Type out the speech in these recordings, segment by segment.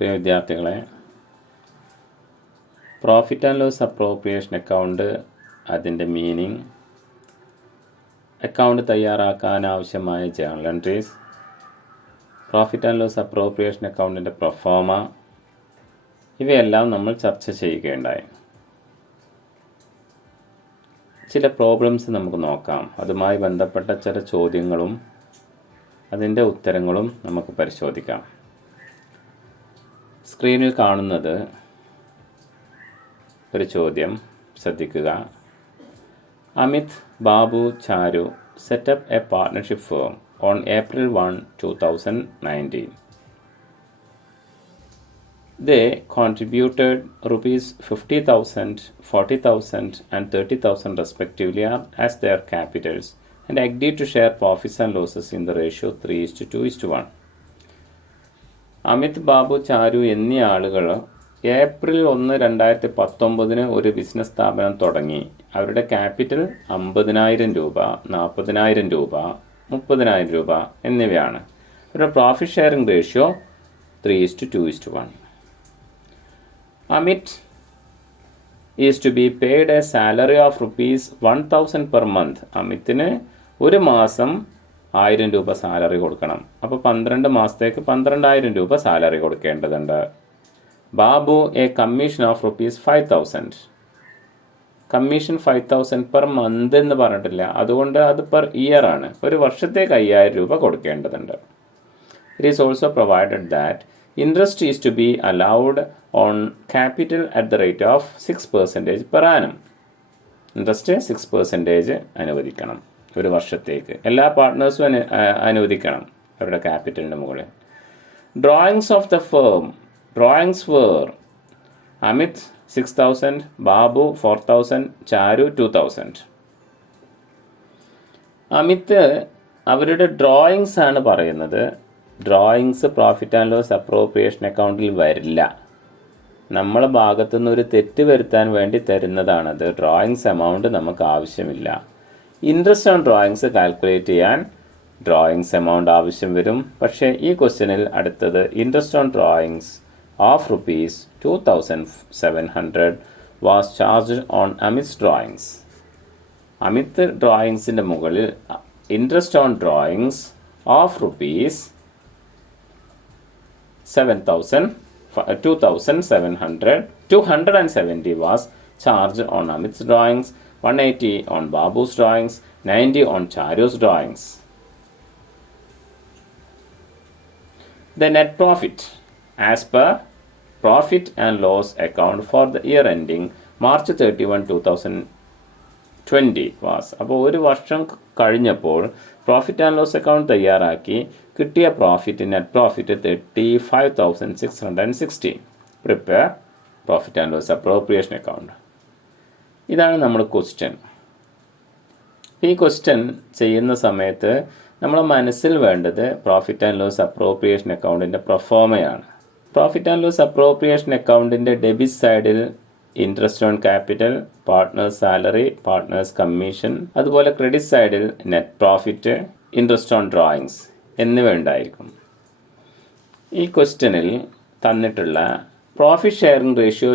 പ്രിയ വിദ്യാർത്ഥികളെ, profit and loss appropriation account, അതിൻ്റെ meaning, account തയ്യാറാക്കാൻ ആവശ്യമായ journal entries, profit and loss appropriation അക്കൗണ്ടിൻ്റെ പ്രൊഫോമ, ഇവയെല്ലാം നമ്മൾ ചർച്ച ചെയ്യുകയുണ്ടായി. ചില പ്രോബ്ലംസ് നമുക്ക് നോക്കാം. അതുമായി ബന്ധപ്പെട്ട ചില ചോദ്യങ്ങളും അതിൻ്റെ ഉത്തരങ്ങളും നമുക്ക് പരിശോധിക്കാം. സ്ക്രീനിൽ കാണുന്നത് ഒരു ചോദ്യം, ശ്രദ്ധിക്കുക. Amit, Babu, Charu set up a partnership firm on April 1, 2019. They contributed rupees 50,000, 40,000 and 30,000 respectively as their capitals and agreed to share profits and losses in the ratio 3:2:1. Amit, Babu, Charu എന്നീ ആളുകൾ April 1, 2019 ഒരു ബിസിനസ് സ്ഥാപനം തുടങ്ങി. അവരുടെ ക്യാപിറ്റൽ 50,000 രൂപ, 40,000 രൂപ, 30,000 രൂപ എന്നിവയാണ്. അവരുടെ profit sharing ratio 3:2:1. Amit is to be paid a salary of rupees 1,000 per month. അമിത്തിന് ഒരു മാസം 1000 രൂപ സാലറി കൊടുക്കണം. അപ്പോൾ 12 മാസത്തേക്ക് 12,000 രൂപ സാലറി കൊടുക്കേണ്ടതുണ്ട്. Babu A commission of rupees 5,000. Commission 5,000 per month എന്ന് പറഞ്ഞിട്ടില്ല, അതുകൊണ്ട് അത് പെർ ഇയർ ആണ്. ഒരു വർഷത്തേക്ക് 5,000 രൂപ കൊടുക്കേണ്ടതുണ്ട്. It is also provided that interest is to be allowed on capital at the rate of 6% per annum. Interest 6% അനുവദിക്കണം ഒരു വർഷത്തേക്ക്. എല്ലാ പാർട്ട്നേഴ്സും അനുവദിക്കണം അവരുടെ ക്യാപിറ്റലിൻ്റെ മുകളിൽ. Drawings of the firm. Drawings were Amit 6,000, Babu 4,000, Charu 2,000. Amit അവരുടെ ഡ്രോയിങ്സ് ആണ് പറയുന്നത്. Drawings profit and loss appropriation അക്കൗണ്ടിൽ വരില്ല. നമ്മളെ ഭാഗത്തുനിന്ന് ഒരു തെറ്റ് വരുത്താൻ വേണ്ടി തരുന്നതാണത്. ഡ്രോയിങ്സ് എമൗണ്ട് നമുക്ക് ആവശ്യമില്ല. ഇൻട്രസ്റ്റ് ഓൺ ഡ്രോയിങ്സ് കാൽക്കുലേറ്റ് ചെയ്യാൻ ഡ്രോയിങ്സ് എമൗണ്ട് ആവശ്യം വരും. പക്ഷേ ഈ ക്വസ്റ്റ്യനിൽ അടുത്തത് interest on drawings of rupees 2,700 was charged on Amit's drawings. Amit ഡ്രോയിങ്സിൻ്റെ മുകളിൽ interest on drawings of rupees 2,770 was charged on Amit's drawings, 180 on Babu's drawings, 90 on Charu's drawings. The net profit as per profit and loss account for the year ending March 31, 2020 was. അപ്പോൾ ഒരു വർഷം കഴിഞ്ഞപ്പോൾ profit and loss account തയ്യാറാക്കി കിട്ടിയ profit, net profit 35,660. Prepare profit and loss appropriation account. ഇതാണ് നമ്മുടെ question. ഈ question ചെയ്യുന്ന സമയത്ത് നമ്മുടെ മനസ്സിൽ വേണ്ടത് പ്രോഫിറ്റ് ആൻഡ് ലോസ് അപ്രോപ്രിയേഷൻ അക്കൗണ്ടിൻ്റെ പ്രൊഫോമയാണ്. പ്രോഫിറ്റ് ആൻഡ് ലോസ് അപ്രോപ്രിയേഷൻ അക്കൗണ്ടിൻ്റെ ഡെബിറ്റ് സൈഡിൽ interest on capital, partners salary, partners commission, അതുപോലെ ക്രെഡിറ്റ് സൈഡിൽ net profit, interest on drawings എന്നിവ ഉണ്ടായിരിക്കും. ഈ ക്വസ്റ്റ്യനിൽ തന്നിട്ടുള്ള പ്രോഫിറ്റ് ഷെയറിംഗ് റേഷ്യോ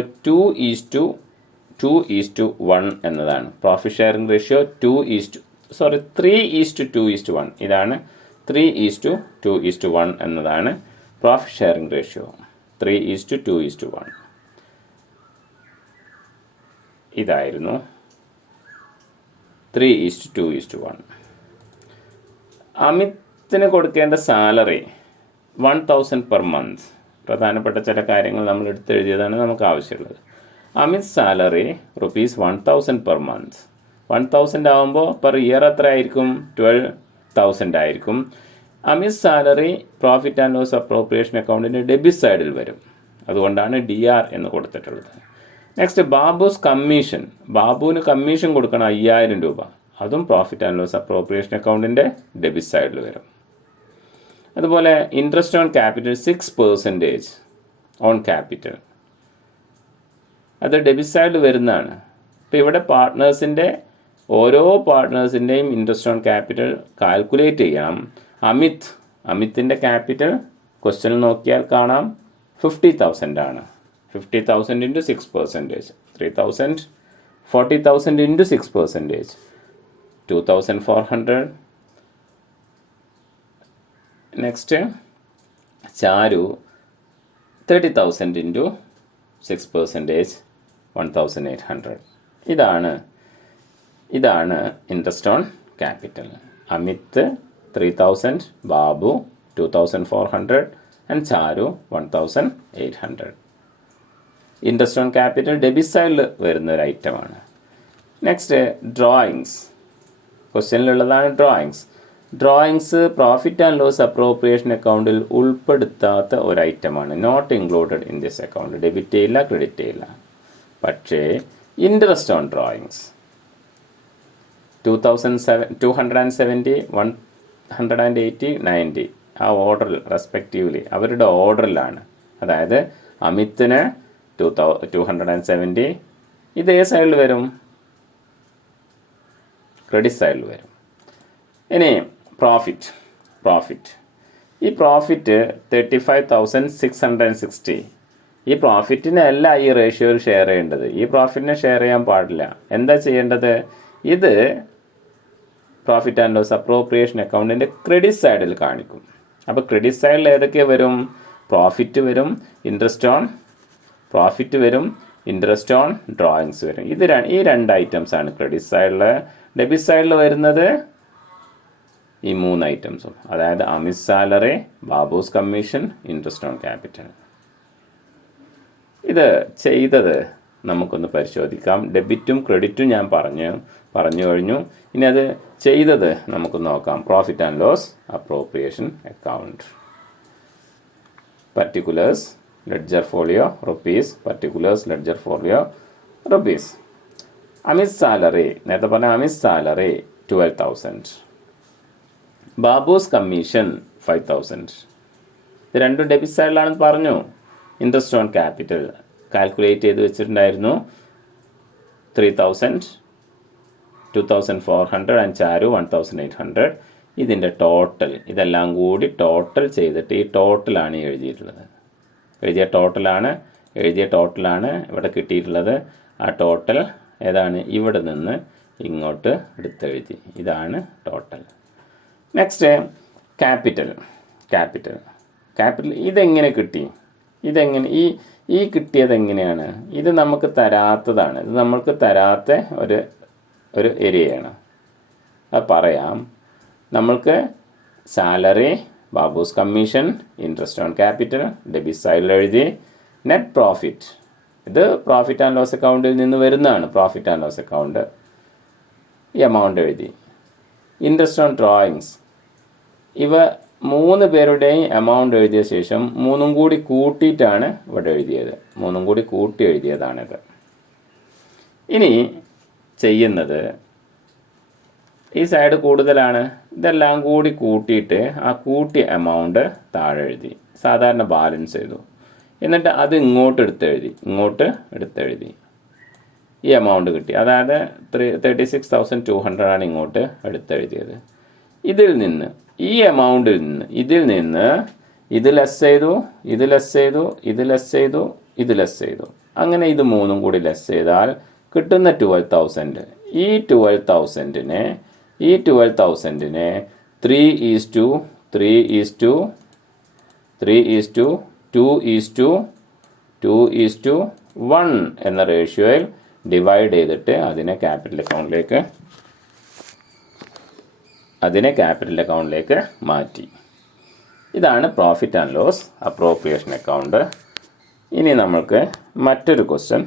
2:1 എന്നതാണ്. Profit sharing ratio 3:2:1. ഇതാണ് 3:2:1 എന്നതാണ് പ്രോഫിറ്റ് ഷെയറിംഗ് റേഷ്യോ. 3:2:1 ഇതായിരുന്നു 3:2:1. അമിത്തിന് കൊടുക്കേണ്ട സാലറി 1,000 പെർ മന്ത്. പ്രധാനപ്പെട്ട ചില കാര്യങ്ങൾ നമ്മൾ എടുത്തെഴുതിയതാണ് നമുക്ക് ആവശ്യമുള്ളത്. Amit salary rupees 1,000 per month. 1,000 ആകുമ്പോൾ പെർ ഇയർ എത്ര ആയിരിക്കും? 12,000 ആയിരിക്കും. Amit salary profit and loss appropriation അക്കൗണ്ടിൻ്റെ ഡെബിറ്റ് സൈഡിൽ വരും. അതുകൊണ്ടാണ് DR എന്ന് കൊടുത്തിട്ടുള്ളത്. Next Babu's commission. ബാബുവിന് കമ്മീഷൻ കൊടുക്കണം 5,000 രൂപ. അതും പ്രോഫിറ്റ് ആൻഡ് ലോസ് അപ്രോപ്രിയേഷൻ അക്കൗണ്ടിൻ്റെ ഡെബിറ്റ് സൈഡിൽ വരും. അതുപോലെ interest on capital 6% on capital, അത് ഡെബിറ്റ് സൈഡിൽ വരുന്നതാണ്. ഇപ്പോൾ ഇവിടെ ഓരോ പാർട്ട്നേഴ്സിൻ്റെയും ഇൻട്രസ്റ്റ് ഓൺ ക്യാപിറ്റൽ കാൽക്കുലേറ്റ് ചെയ്യണം. അമിത്തിൻ്റെ ക്യാപിറ്റൽ ക്വസ്റ്റ്യനിൽ നോക്കിയാൽ കാണാം 50,000 ആണ്. 50,000 into 6%. 3,000. 40,000 into 6%. 2,400. Next Charu 30,000 into 6%. 1,800. ഇതാണ് interest on capital. Amit 3,000, Babu 2,400 and Charu 1,800. Interest on capital debit സൈഡിൽ വരുന്ന ഒരു ഐറ്റമാണ്. Next drawings. ക്വസ്റ്റ്യനിലുള്ളതാണ് drawings profit and loss appropriation അക്കൗണ്ടിൽ ഉൾപ്പെടുത്താത്ത ഒരു ഐറ്റമാണ്. Not included in this account. Debit ചെയ്യില്ല, ക്രെഡിറ്റ് ചെയ്യില്ല. പക്ഷേ ഇൻട്രസ്റ്റ് ഓൺ ഡ്രോയിങ്സ് 270, 180, 90 ആ ഓർഡറിൽ റെസ്പെക്റ്റീവ്ലി അവരുടെ ഓർഡറിലാണ്. അതായത് അമിത്തിന് 270 ഇത് ഏത് സൈഡിൽ വരും? ക്രെഡിറ്റ് സൈഡിൽ വരും. ഇനി പ്രോഫിറ്റ് ഈ പ്രോഫിറ്റ് 35,660. ഈ പ്രോഫിറ്റിനല്ല ഈ റേഷ്യോയിൽ ഷെയർ ചെയ്യേണ്ടത്. ഈ പ്രോഫിറ്റിനെ ഷെയർ ചെയ്യാൻ പാടില്ല. എന്താ ചെയ്യേണ്ടത്? ഇത് പ്രോഫിറ്റ് ആൻഡ് ലോസ് അപ്രോപ്രിയേഷൻ അക്കൗണ്ടിൻ്റെ ക്രെഡിറ്റ് സൈഡിൽ കാണിക്കും. അപ്പോൾ ക്രെഡിറ്റ് സൈഡിൽ ഏതൊക്കെ വരും? പ്രോഫിറ്റ് വരും, ഇൻട്രസ്റ്റ് ഓൺ ഡ്രോയിങ്സ് വരും. ഈ രണ്ട് ഐറ്റംസ് ആണ് ക്രെഡിറ്റ് സൈഡിൽ. ഡെബിറ്റ് സൈഡിൽ വരുന്നത് ഈ 3 ഐറ്റംസും. അതായത് Amit salary, Babu's commission, interest on capital. ഇത് ചെയ്തത് നമുക്കൊന്ന് പരിശോധിക്കാം. ഡെബിറ്റും ക്രെഡിറ്റും ഞാൻ പറഞ്ഞു കഴിഞ്ഞു. ഇനി അത് ചെയ്തത് നമുക്ക് നോക്കാം. Profit and loss appropriation account. Particulars ledger folio rupees. Amit salary, നേരത്തെ പറഞ്ഞ അമിത് സാലറി 12,000. ബാബൂസ് കമ്മീഷൻ 5,000. ഇത് രണ്ടും ഡെബിറ്റ് സൈഡിലാണെന്ന് പറഞ്ഞു. ഇൻട്രസ്റ്റ് ഓൺ ക്യാപിറ്റൽ കാൽക്കുലേറ്റ് ചെയ്ത് വെച്ചിട്ടുണ്ടായിരുന്നു. 3,000, 2,400 ആൻഡ് ചാരു 1,800. ഇതിൻ്റെ ടോട്ടൽ ഇതെല്ലാം കൂടി ടോട്ടൽ ചെയ്തിട്ട് ഈ ടോട്ടലാണ് എഴുതിയിട്ടുള്ളത്. എഴുതിയ ടോട്ടലാണ് ഇവിടെ കിട്ടിയിട്ടുള്ളത്. ആ ടോട്ടൽ ഏതാണ്? ഇവിടെ നിന്ന് ഇങ്ങോട്ട് എടുത്തെഴുതി. ഇതാണ് ടോട്ടൽ. Next capital. ഇതെങ്ങനെ കിട്ടി? ഈ കിട്ടിയത് എങ്ങനെയാണ്? ഇത് നമുക്ക് തരാത്തതാണ്. ഇത് നമ്മൾക്ക് തരാത്ത ഒരു ഏരിയയാണ്. അത് പറയാം. നമ്മൾക്ക് salary, Babu's commission, interest on capital debit സൈഡിൽ എഴുതി. നെറ്റ് പ്രോഫിറ്റ് ഇത് പ്രോഫിറ്റ് ആൻഡ് ലോസ് അക്കൗണ്ടിൽ നിന്ന് വരുന്നതാണ്. പ്രോഫിറ്റ് ആൻഡ് ലോസ് അക്കൗണ്ട് ഈ എമൗണ്ട് എഴുതി. ഇൻട്രസ്റ്റ് ഓൺ ഡ്രോയിങ്സ് ഇവ 3 പേരുടെയും എമൗണ്ട് എഴുതിയ ശേഷം 3 കൂടി കൂട്ടിയിട്ടാണ് ഇവിടെ എഴുതിയത്. 3 കൂടി കൂട്ടി എഴുതിയതാണിത്. ഇനി ചെയ്യുന്നത് ഈ സൈഡ് കൂടുതലാണ്. ഇതെല്ലാം കൂടി കൂട്ടിയിട്ട് ആ കൂട്ടിയ എമൗണ്ട് താഴെ എഴുതി. സാധാരണ ബാലൻസ് ചെയ്തു. എന്നിട്ട് അത് ഇങ്ങോട്ട് എടുത്തെഴുതി. ഈ എമൗണ്ട് കിട്ടി. അതായത് 36,200 ആണ് ഇങ്ങോട്ട് എടുത്തെഴുതിയത്. ഇതിൽ നിന്ന് ഈ എമൗണ്ടിൽ നിന്ന് ഇത് ലെസ് ചെയ്തു. അങ്ങനെ ഇത് 3 കൂടി ലെസ് ചെയ്താൽ കിട്ടുന്ന 12,000. ഈ 12,000നെ 3:2:1 എന്ന റേഷ്യോയിൽ ഡിവൈഡ് ചെയ്തിട്ട് അതിനെ ക്യാപിറ്റൽ അക്കൗണ്ടിലേക്ക് മാറ്റി. ഇതാണ് profit and loss appropriation account. ഇനി നമ്മൾക്ക് മറ്റൊരു question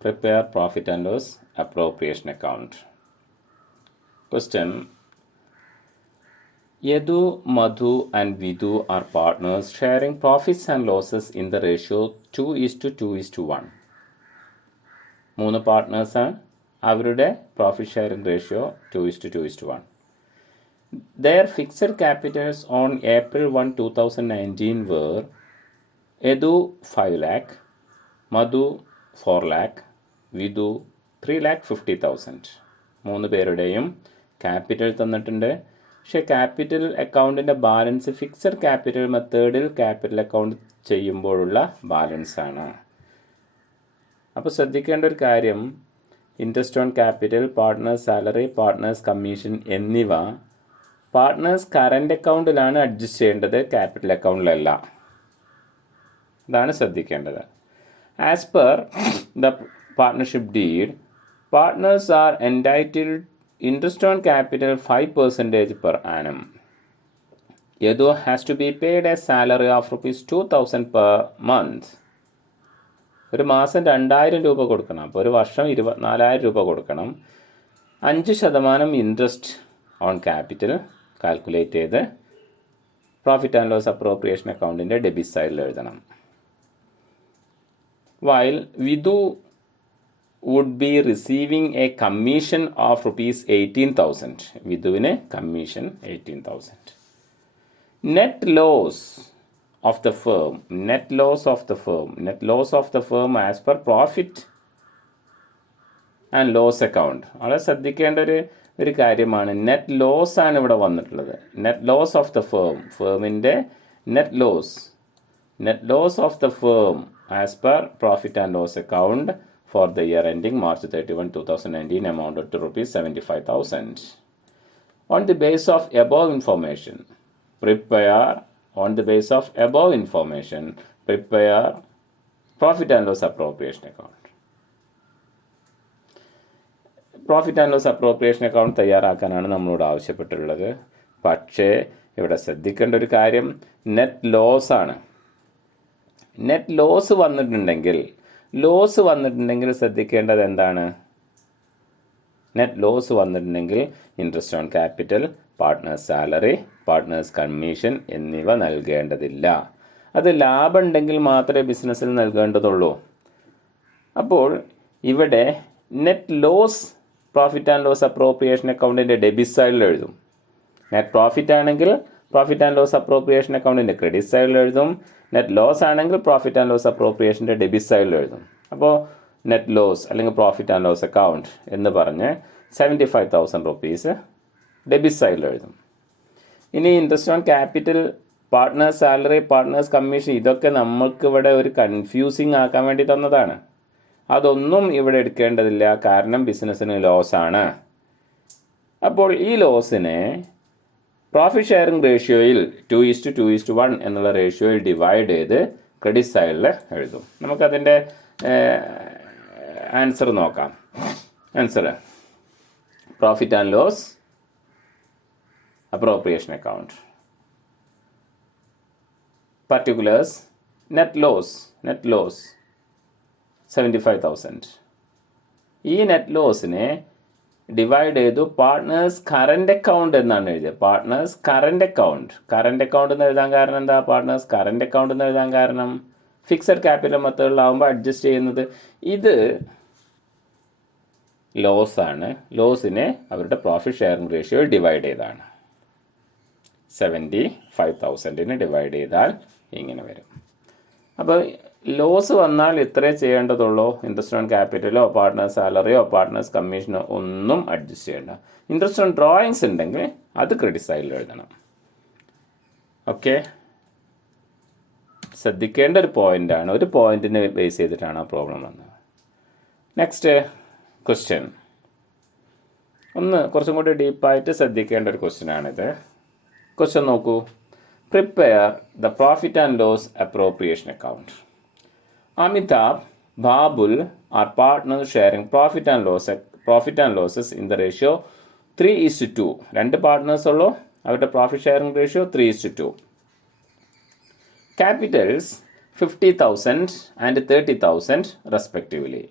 prepare profit and loss appropriation account. Question: Yadu, Madhu and Vidu are partners sharing profits and losses in the ratio 2:2:1. 3 പാർട്ട്നേഴ്സാണ്. അവരുടെ profit sharing ratio 2:2:1. Their fixed capitals on April 1, 2019 were Yadu 5 lakh, Madhu 4 lakh, Vidu 3,50,000. 3 പേരുടെയും capital തന്നിട്ടുണ്ട്, പക്ഷേ capital അക്കൗണ്ടിൻ്റെ balance fixed capital മെത്തേഡിൽ capital account ചെയ്യുമ്പോഴുള്ള ബാലൻസാണ്. അപ്പോൾ ശ്രദ്ധിക്കേണ്ട ഒരു കാര്യം, interest on capital, partners salary, partners commission എന്നിവ പാർട്ട്നേഴ്സ് കറൻറ്റ് അക്കൗണ്ടിലാണ് അഡ്ജസ്റ്റ് ചെയ്യേണ്ടത്, ക്യാപിറ്റൽ അക്കൗണ്ടിലല്ല. ഇതാണ് ശ്രദ്ധിക്കേണ്ടത്. As per the partnership deed, partners are entitled interest on capital 5% per annum. Yadu has to be paid a salary of rupees 2,000 per month. ഒരു മാസം 2,000 രൂപ കൊടുക്കണം. അപ്പോൾ ഒരു വർഷം 24,000 രൂപ കൊടുക്കണം. 5% ഇൻട്രസ്റ്റ് ഓൺ ക്യാപിറ്റൽ കാൽക്കുലേറ്റ് ചെയ്ത് പ്രോഫിറ്റ് ആൻഡ് ലോസ് അപ്രോപ്രിയേഷൻ അക്കൗണ്ടിൻ്റെ ഡെബിറ്റ് സൈഡിൽ എഴുതണം. While Vidu would be receiving a commission of rupees 18,000. വിധുവിന് commission 18,000. Net loss of the firm. Net loss of the firm. Net loss of the firm as per profit and loss account. വളരെ ശ്രദ്ധിക്കേണ്ട ഒരു കാര്യമാണ്. Net loss ആണ് ഇവിടെ വന്നിട്ടുള്ളത്. Net loss of the firm. ഫേമിൻ്റെ net loss. Net loss of the firm as per profit and loss account for the year ending March 31, 2019 amounted to rupees 75,000. On the basis of above information, prepare profit and loss appropriation account. Profit and loss appropriation account തയ്യാറാക്കാനാണ് നമ്മളോട് ആവശ്യപ്പെട്ടുള്ളത്. പക്ഷേ ഇവിടെ ശ്രദ്ധിക്കേണ്ട ഒരു കാര്യം net loss ആണ്. Net loss വന്നിട്ടുണ്ടെങ്കിൽ ശ്രദ്ധിക്കേണ്ടത് എന്താണ്? നെറ്റ് ലോസ് വന്നിട്ടുണ്ടെങ്കിൽ interest on capital, partners salary, partners commission എന്നിവ നൽകേണ്ടതില്ല. അത് ലാഭം ഉണ്ടെങ്കിൽ മാത്രമേ ബിസിനസ്സിൽ നൽകേണ്ടതുള്ളൂ. അപ്പോൾ ഇവിടെ net loss profit and loss appropriation അക്കൗണ്ടിൻ്റെ ഡെബിറ്റ് സൈഡിൽ എഴുതും. നെറ്റ് പ്രോഫിറ്റ് ആണെങ്കിൽ പ്രോഫിറ്റ് ആൻഡ് ലോസ് അപ്രോപ്രിയേഷൻ അക്കൗണ്ടിൻ്റെ ക്രെഡിറ്റ് സൈഡിൽ എഴുതും. നെറ്റ് ലോസ് ആണെങ്കിൽ പ്രോഫിറ്റ് ആൻഡ് ലോസ് അപ്രോപ്രിയേഷൻ്റെ ഡെബിറ്റ് സൈഡിൽ എഴുതും. അപ്പോൾ നെറ്റ് ലോസ് അല്ലെങ്കിൽ പ്രോഫിറ്റ് ആൻഡ് ലോസ് അക്കൗണ്ട് എന്ന് പറഞ്ഞ് 75,000 റുപ്പീസ് ഡെബിറ്റ് സൈഡിൽ എഴുതും. ഇനി interest on capital, partners salary, partners commission ഇതൊക്കെ നമ്മൾക്കിവിടെ ഒരു കൺഫ്യൂസിങ് ആക്കാൻ വേണ്ടി തന്നതാണ്. അതൊന്നും ഇവിടെ എടുക്കേണ്ടതില്ല, കാരണം ബിസിനസ്സിന് ലോസാണ്. അപ്പോൾ ഈ ലോസിനെ പ്രോഫിറ്റ് ഷെയറിംഗ് റേഷ്യോയിൽ 2:2:1 എന്നുള്ള റേഷ്യോയിൽ ഡിവൈഡ് ചെയ്ത് ക്രെഡിറ്റ് സൈഡിൽ എഴുതും. നമുക്കതിൻ്റെ ആൻസർ നോക്കാം. Answer profit and loss appropriation account. Particulars net loss 75,000. ഈ നെറ്റ് ലോസിനെ ഡിവൈഡ് ചെയ്തു പാർട്ട്നേഴ്സ് കറൻറ്റ് അക്കൗണ്ട് എന്നാണ് എഴുതിയത്. പാർട്ട്നേഴ്സ് കറൻറ്റ് അക്കൗണ്ട് എന്ന് എഴുതാൻ കാരണം എന്താ? പാർട്ട്നേഴ്സ് കറൻറ്റ് അക്കൗണ്ട് എന്ന് എഴുതാൻ കാരണം ഫിക്സഡ് ക്യാപിറ്റൽ മെത്തേഡിലാവുമ്പോൾ അഡ്ജസ്റ്റ് ചെയ്യുന്നത്. ഇത് ലോസാണ്. ലോസിനെ അവരുടെ പ്രോഫിറ്റ് ഷെയറിംഗ് റേഷ്യോ ഡിവൈഡ് ചെയ്താണ്. 75,000 ഡിവൈഡ് ചെയ്താൽ ഇങ്ങനെ വരും. അപ്പോൾ ലോസ് വന്നാൽ ഇത്രേ ചെയ്യേണ്ടതുള്ളൂ. ഇൻട്രസ്റ്റ് ഓൺ ക്യാപിറ്റലോ പാർട്ട്നേഴ്സ് സാലറിയോ പാർട്ട്നേഴ്സ് കമ്മീഷനോ ഒന്നും അഡ്ജസ്റ്റ് ചെയ്യേണ്ട. ഇൻട്രസ്റ്റ് ഓൺ ഡ്രോയിങ്സ് ഉണ്ടെങ്കിൽ അത് ക്രെഡിറ്റ് സൈഡിൽ എഴുതണം. ഓക്കെ, ശ്രദ്ധിക്കേണ്ട ഒരു പോയിൻ്റാണ്. ഒരു പോയിന്റിനെ ബേസ് ചെയ്തിട്ടാണ് ആ പ്രോബ്ലം വന്നത്. നെക്സ്റ്റ് ക്വസ്റ്റ്യൻ കുറച്ചും കൂടി ഡീപ്പായിട്ട് ശ്രദ്ധിക്കേണ്ട ഒരു ക്വസ്റ്റ്യനാണിത്. ക്വസ്റ്റ്യൻ നോക്കൂ. Prepare the profit and loss appropriation account. Amitabh, Babul are partners sharing profit and losses in the ratio 3:2. രണ്ട് പാർട്ട്നേഴ്സ് ഉള്ളൂ, അവരുടെ profit sharing ratio 3:2. Capitals 50,000 and 30,000 respectively.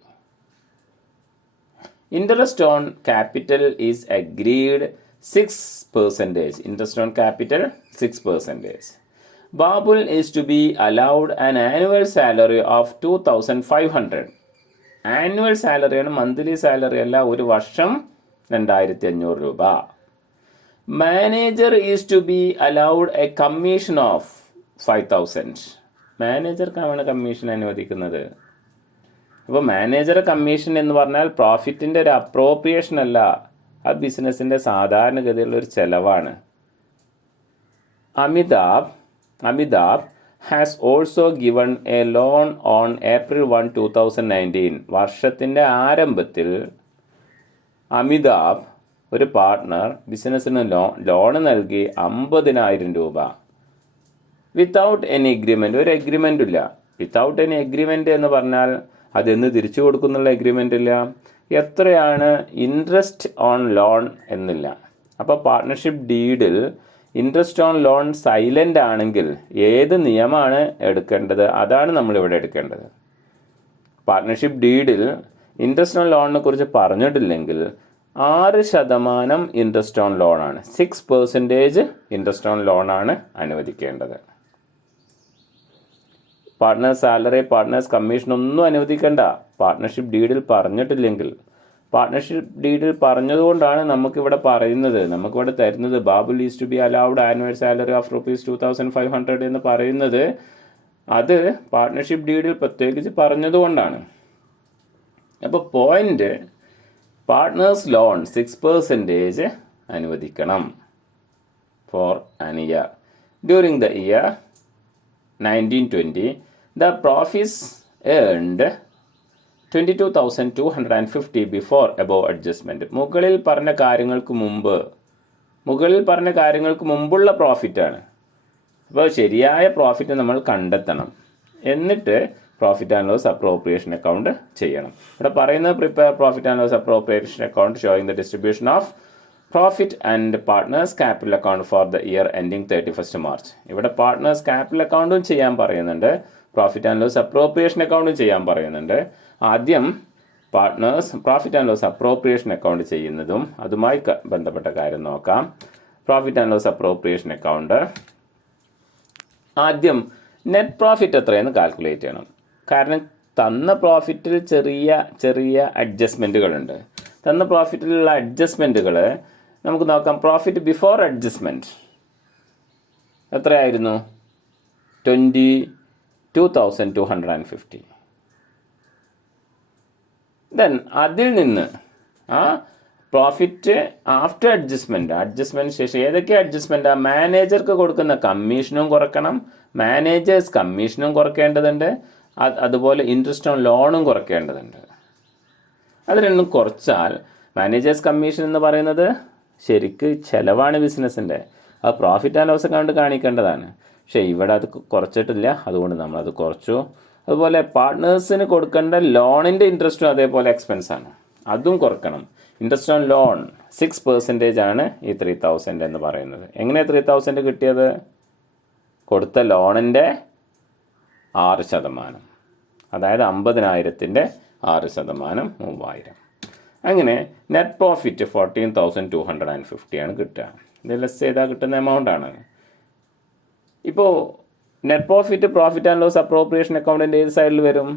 Interest on capital is agreed 6%. Interest on capital 6%. Babul is to be allowed an annual salary of 2,500. Annual സാലറിയാണ്, monthly salary അല്ല. ഒരു വർഷം 2,500 രൂപ. Manager is to be allowed a commission of 5,000. മാനേജർക്കാണ് കമ്മീഷൻ അനുവദിക്കുന്നത്. അപ്പോൾ manager commission എന്ന് പറഞ്ഞാൽ പ്രോഫിറ്റിൻ്റെ ഒരു അപ്രോപ്രിയേഷൻ അല്ല, ആ ബിസിനസ്സിൻ്റെ സാധാരണഗതിയിലുള്ള ഒരു ചിലവാണ്. Amitabh has also given a loan on April 1, 2019. വർഷത്തിൻ്റെ ആരംഭത്തിൽ അമിതാഭ് ഒരു പാർട്ട്ണർ ബിസിനസ്സിന് ലോൺ നൽകി 50,000 രൂപ. വിത്തൗട്ട് എനി എഗ്രിമെൻ്റ്, ഒരു എഗ്രിമെൻ്റ് ഇല്ല. വിത്തൗട്ട് എനി എഗ്രിമെൻ്റ് എന്ന് പറഞ്ഞാൽ അതെന്ന് തിരിച്ചു കൊടുക്കുന്നുള്ള എഗ്രിമെൻ്റ് ഇല്ല. എത്രയാണ് ഇൻട്രസ്റ്റ് ഓൺ ലോൺ എന്നില്ല. അപ്പോൾ പാർട്ട്ണർഷിപ്പ് ഡീഡിൽ ഇൻട്രസ്റ്റ് ഓൺ ലോൺ സൈലൻ്റ് ആണെങ്കിൽ ഏത് നിയമമാണ് എടുക്കേണ്ടത്? അതാണ് നമ്മളിവിടെ എടുക്കേണ്ടത്. പാർട്ട്ണർഷിപ്പ് ഡീഡിൽ ഇൻട്രസ്റ്റ് ഓൺ ലോണിനെ കുറിച്ച് പറഞ്ഞിട്ടില്ലെങ്കിൽ 6% ഇൻട്രസ്റ്റ് ഓൺ ലോണാണ്, 6% ഇൻട്രസ്റ്റ് ഓൺ ലോണാണ് അനുവദിക്കേണ്ടത്. പാർട്ട്നേഴ്സ് സാലറി, പാർട്ട്നേഴ്സ് കമ്മീഷൻ ഒന്നും അനുവദിക്കേണ്ട പാർട്ട്ണർഷിപ്പ് ഡീഡിൽ പറഞ്ഞിട്ടില്ലെങ്കിൽ. പാർട്ട്ണർഷിപ്പ് ഡീഡിൽ പറഞ്ഞതുകൊണ്ടാണ് നമുക്കിവിടെ പറയുന്നത്, നമുക്കിവിടെ തരുന്നത് Babul is to be allowed annual salary of ₹2,500 എന്ന് പറയുന്നത്. അത് പാർട്ട്ണർഷിപ്പ് ഡീഡിൽ പ്രത്യേകിച്ച് പറഞ്ഞതുകൊണ്ടാണ്. അപ്പോൾ പോയിന്റ്, പാർട്ട്നേഴ്സ് ലോൺ 6% അനുവദിക്കണം for an year. During the year 1920 the profits earned 22,250 before above adjustment. മുകളിൽ പറഞ്ഞ കാര്യങ്ങൾക്ക് മുമ്പുള്ള പ്രോഫിറ്റാണ്. അപ്പോൾ ശരിയായ പ്രോഫിറ്റ് നമ്മൾ കണ്ടെത്തണം. എന്നിട്ട് profit and loss appropriation account ചെയ്യണം. ഇവിടെ പറയുന്നത് prepare profit and loss appropriation account showing the distribution of profit and partners capital account for the year ending 31 March. ഇവിടെ പാർട്ട്നേഴ്സ് ക്യാപിറ്റൽ അക്കൗണ്ടും ചെയ്യാൻ പറയുന്നുണ്ട്, പ്രോഫിറ്റ് ആൻഡ് ലോസ് അപ്രോപ്രിയേഷൻ അക്കൗണ്ടും ചെയ്യാൻ പറയുന്നുണ്ട്. ആദ്യം partners profit and loss appropriation account ചെയ്യുന്നതും അതുമായി ബന്ധപ്പെട്ട കാര്യം നോക്കാം. Profit and loss appropriation account ആദ്യം നെറ്റ് പ്രോഫിറ്റ് എത്രയെന്ന് കാൽക്കുലേറ്റ് ചെയ്യണം. കാരണം തന്ന പ്രോഫിറ്റിൽ ചെറിയ അഡ്ജസ്റ്റ്മെൻറ്റുകളുണ്ട്. തന്ന പ്രോഫിറ്റിലുള്ള അഡ്ജസ്റ്റ്മെൻറ്റുകൾ നമുക്ക് നോക്കാം. പ്രോഫിറ്റ് ബിഫോർ അഡ്ജസ്റ്റ്മെൻറ്റ് എത്രയായിരുന്നു? 22,250. ദെൻ അതിൽ നിന്ന് പ്രോഫിറ്റ് ആഫ്റ്റർ അഡ്ജസ്റ്റ്മെൻറ്റ് ശേഷം ഏതൊക്കെ അഡ്ജസ്റ്റ്മെൻറ്റാണ്? മാനേജർക്ക് കൊടുക്കുന്ന കമ്മീഷനും കുറക്കണം, മാനേജേഴ്സ് കമ്മീഷനും കുറയ്ക്കേണ്ടതുണ്ട്, അതുപോലെ ഇൻട്രസ്റ്റ് ഓൺ ലോണും കുറയ്ക്കേണ്ടതുണ്ട്. അത് രണ്ടും കുറച്ചാൽ മാനേജേഴ്സ് കമ്മീഷൻ എന്ന് പറയുന്നത് ശരിക്ക് ചിലവാണ് ബിസിനസ്സിൻ്റെ, അത് പ്രോഫിറ്റ് ആൻഡ് ലോസ് അക്കൗണ്ട് കാണിക്കേണ്ടതാണ്. പക്ഷേ ഇവിടെ അത് കുറച്ചിട്ടില്ല, അതുകൊണ്ട് നമ്മളത് കുറച്ചു. അതുപോലെ പാർട്ട്നേഴ്സിന് കൊടുക്കേണ്ട ലോണിൻ്റെ ഇൻട്രസ്റ്റും അതേപോലെ എക്സ്പെൻസാണ്, അതും കുറക്കണം. ഇൻട്രസ്റ്റ് ഓൺ ലോൺ 6% ആണ് ഈ 3,000 എന്ന് പറയുന്നത്. എങ്ങനെ 3,000 കിട്ടിയത്? കൊടുത്ത ലോണിൻ്റെ 6%, അതായത് 50,000-ൻ്റെ 6%, 3,000. അങ്ങനെ നെറ്റ് പ്രോഫിറ്റ് 14,250 ആണ് കിട്ടുക. ഇത് ലെസ് ചെയ്താൽ കിട്ടുന്ന എമൗണ്ടാണ്. ഇപ്പോൾ net profit and loss appropriation അക്കൗണ്ടിൻ്റെ ഏത് സൈഡിൽ വരും?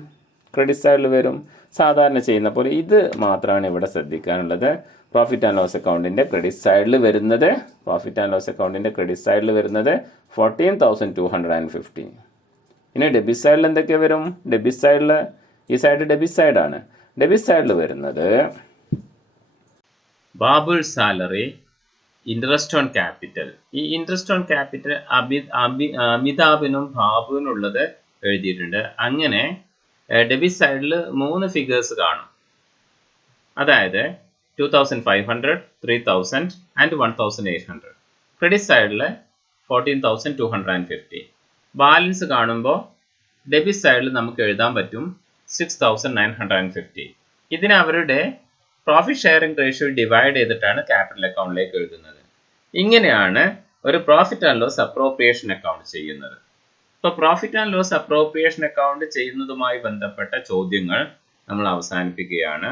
ക്രെഡിറ്റ് സൈഡിൽ വരും. സാധാരണ ചെയ്യുന്ന പോലെ ഇത് മാത്രമാണ് ഇവിടെ ശ്രദ്ധിക്കാനുള്ളത്. പ്രോഫിറ്റ് ആൻഡ് ലോസ് അക്കൗണ്ടിൻ്റെ ക്രെഡിറ്റ് സൈഡിൽ വരുന്നത് 14,250. ഇനി ഡെബിറ്റ് സൈഡിൽ എന്തൊക്കെ വരും? ഡെബിറ്റ് സൈഡിൽ ഈ സൈഡ് ഡെബിറ്റ് സൈഡാണ്. ഡെബിറ്റ് സൈഡിൽ വരുന്നത് Babul salary, interest on capital. ഈ ഇൻട്രസ്റ്റ് ഓൺ ക്യാപിറ്റൽ അമിതാഭിനും ബാബുവിനും ഉള്ളത് എഴുതിയിട്ടുണ്ട്. അങ്ങനെ ഡെബിറ്റ് സൈഡിൽ 3 ഫിഗേഴ്സ് കാണും, അതായത് 2,500, 3,000 ആൻഡ് 1,800. ക്രെഡിറ്റ് സൈഡിൽ 14,250. ബാലൻസ് കാണുമ്പോൾ ഡെബിറ്റ് സൈഡിൽ നമുക്ക് എഴുതാൻ പറ്റും 6,950. ഇതിന് അവരുടെ പ്രോഫിറ്റ് ഷെയറിംഗ് റേഷ്യോ ഡിവൈഡ് ചെയ്തിട്ടാണ് ക്യാപിറ്റൽ അക്കൗണ്ടിലേക്ക് എഴുതുന്നത്. ഇങ്ങനെയാണ് ഒരു profit and loss appropriation account ചെയ്യുന്നത്. ഇപ്പോൾ profit and loss appropriation account ചെയ്യുന്നതുമായി ബന്ധപ്പെട്ട ചോദ്യങ്ങൾ നമ്മൾ അവസാനിപ്പിക്കുകയാണ്.